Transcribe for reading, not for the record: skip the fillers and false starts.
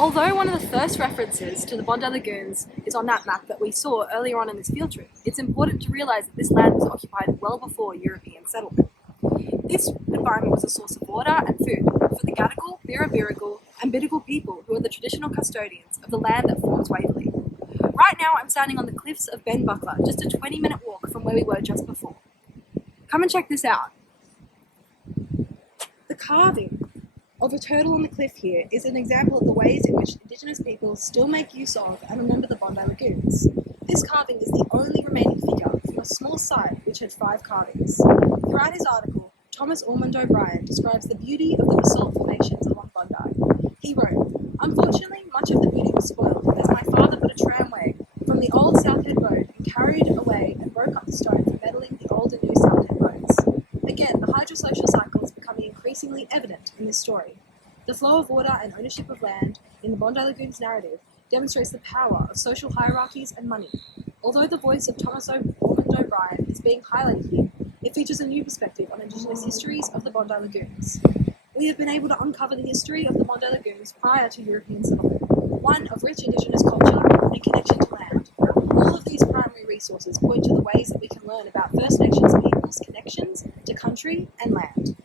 Although one of the first references to the Bondi Lagoons is on that map that we saw earlier on in this field trip, it's important to realise that this land was occupied well before European settlement. This environment was a source of water and food for the Gadigal, Birrabirragal and Bidjigal people who are the traditional custodians of the land that forms Waverley. Right now I'm standing on the cliffs of Ben Buckler, just a 20-minute walk from where we were just before. Come and check this out. The carving of a turtle on the cliff here is an example of the ways in which Indigenous peoples still make use of and remember the Bondi Lagoons. This carving is the only remaining figure from a small site which had 5 carvings. Throughout his article, Thomas Ormond O'Brien describes the beauty of the basalt formations along Bondi. He wrote, "Unfortunately, much of the beauty was spoiled as my father put a tramway from the old South Head Road and carried away and broke up the stone for meddling the old and new South Head roads." Again, the hydrosocial cycle is becoming increasingly evident in this story. The flow of water and ownership of land in the Bondi Lagoons narrative demonstrates the power of social hierarchies and money. Although the voice of Thomas Ormond O'Brien is being highlighted here, it features a new perspective on Indigenous histories of the Bondi Lagoons. We have been able to uncover the history of the Bondi Lagoons prior to European settlement, one of rich Indigenous culture and connection to land. All of these primary resources point to the ways that we can learn about First Nations peoples' connections to country and land.